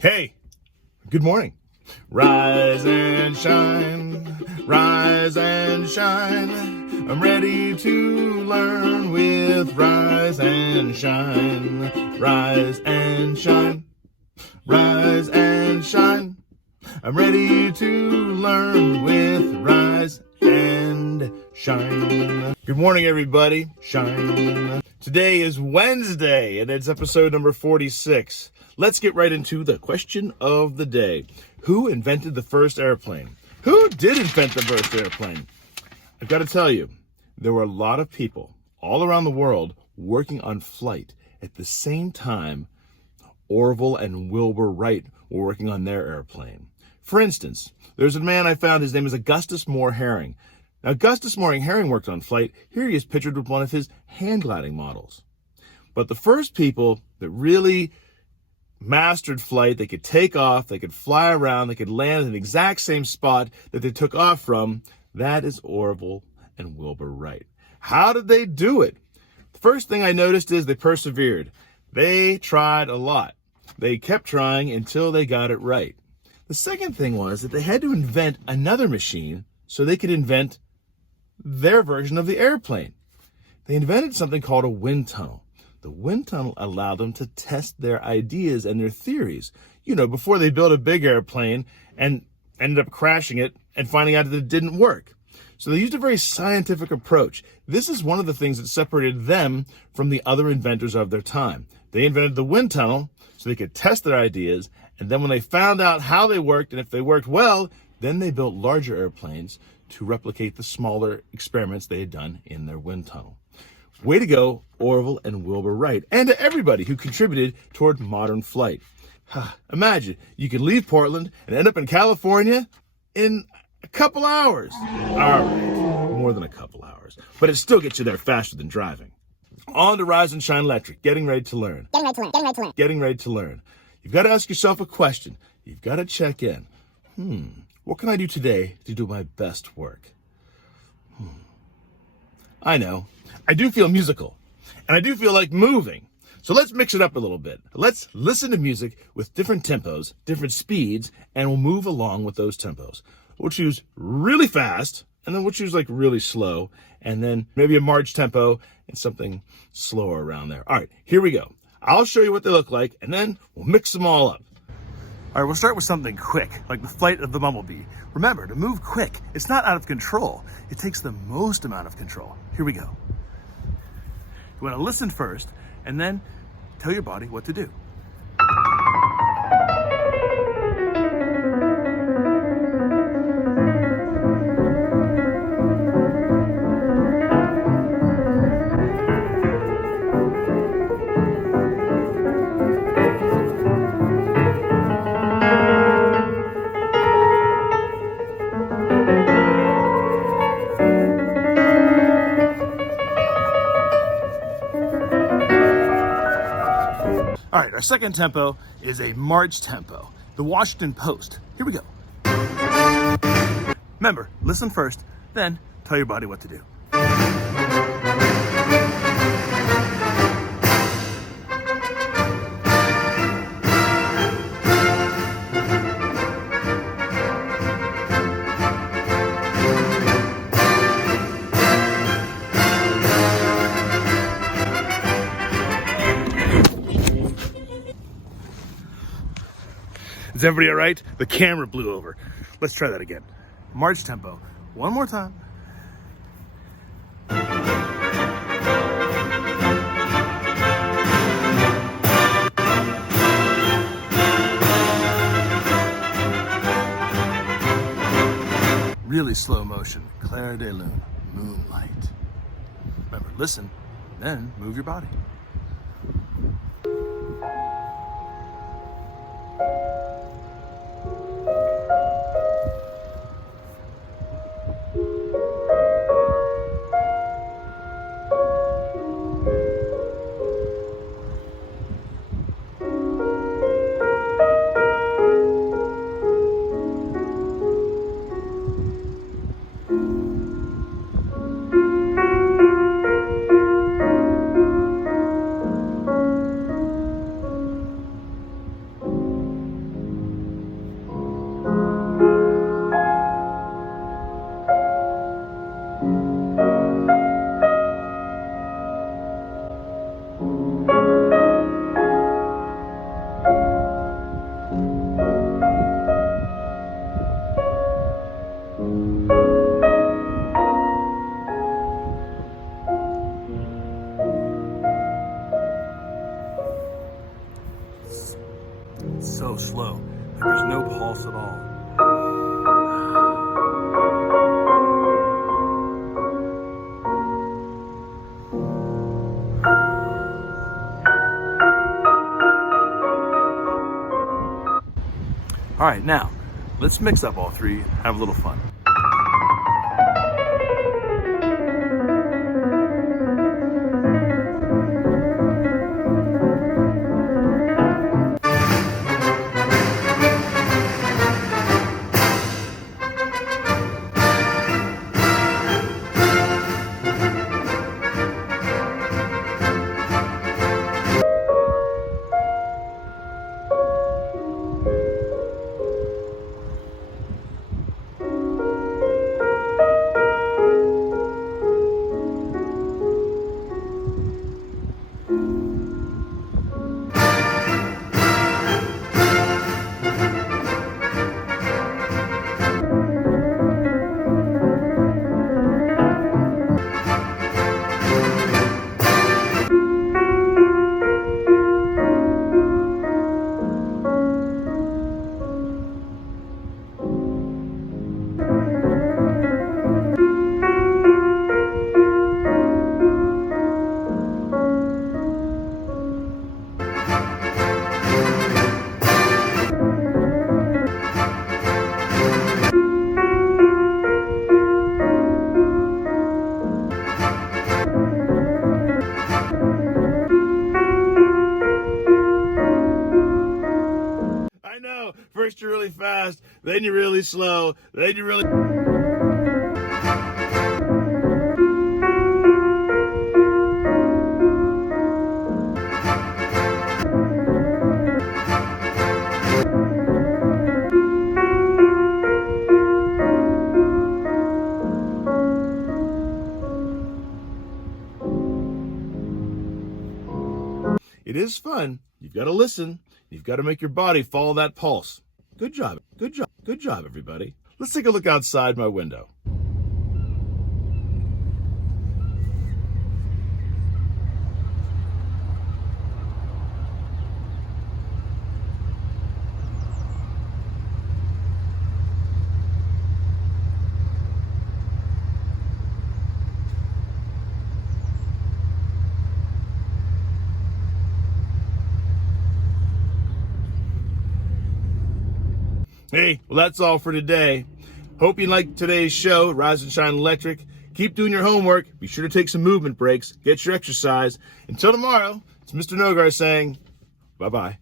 Hey, good morning. Rise and shine, rise and shine. I'm ready to learn with Rise and Shine. Rise and shine, rise and shine. I'm ready to learn with Rise and Shine. Good morning, everybody. Shine. Today is Wednesday, and it's episode number 46. Let's get right into the question of the day. Who invented the first airplane? Who did invent the first airplane? I've got to tell you, there were a lot of people all around the world working on flight at the same time Orville and Wilbur Wright were working on their airplane. For instance, there's a man I found, his name is Augustus Moore Herring. Now, Augustus Moore Herring worked on flight. Here he is pictured with one of his hand gliding models. But the first people that really mastered flight, they could take off, they could fly around, they could land in the exact same spot that they took off from, that is Orville and Wilbur Wright. How did they do it? The first thing I noticed is they persevered. They tried a lot. They kept trying until they got it right. The second thing was that they had to invent another machine so they could invent their version of the airplane. They invented something called a wind tunnel. The wind tunnel allowed them to test their ideas and their theories, before they built a big airplane and ended up crashing it and finding out that it didn't work. So they used a very scientific approach. This is one of the things that separated them from the other inventors of their time. They invented the wind tunnel so they could test their ideas, and then when they found out how they worked and if they worked well, then they built larger airplanes to replicate the smaller experiments they had done in their wind tunnel. Way to go, Orville and Wilbur Wright, and to everybody who contributed toward modern flight. Imagine, you can leave Portland and end up in California in a couple hours. All right, more than a couple hours, but it still gets you there faster than driving. On to Rise and Shine Electric, getting ready to learn. Getting ready to learn. You've got to ask yourself a question. You've got to check in. What can I do today to do my best work? I know. I do feel musical, and I do feel like moving. So let's mix it up a little bit. Let's listen to music with different tempos, different speeds, and we'll move along with those tempos. We'll choose really fast, and then we'll choose like really slow, and then maybe a march tempo and something slower around there. All right, here we go. I'll show you what they look like, and then we'll mix them all up. All right, we'll start with something quick, like the flight of the bumblebee. Remember, to move quick, it's not out of control. It takes the most amount of control. Here we go. You want to listen first, and then tell your body what to do. All right, our second tempo is a march tempo, the Washington Post. Here we go. Remember, listen first, then tell your body what to do. Is everybody all right? The camera blew over. Let's try that again. March tempo. One more time. Really slow motion. Clair de lune. Moonlight. Remember, listen, then move your body. It's so slow. Like there's no pulse at all. All right, now let's mix up all three, have a little fun. I know, first you're really fast, then you're really slow, then you're really... It is fun. You've got to listen. You've got to make your body follow that pulse. Good job. Good job. Good job, everybody. Let's take a look outside my window. Hey, well, that's all for today. Hope you liked today's show, Rise and Shine Electric. Keep doing your homework. Be sure to take some movement breaks. Get your exercise. Until tomorrow, it's Mr. Nogar saying bye-bye.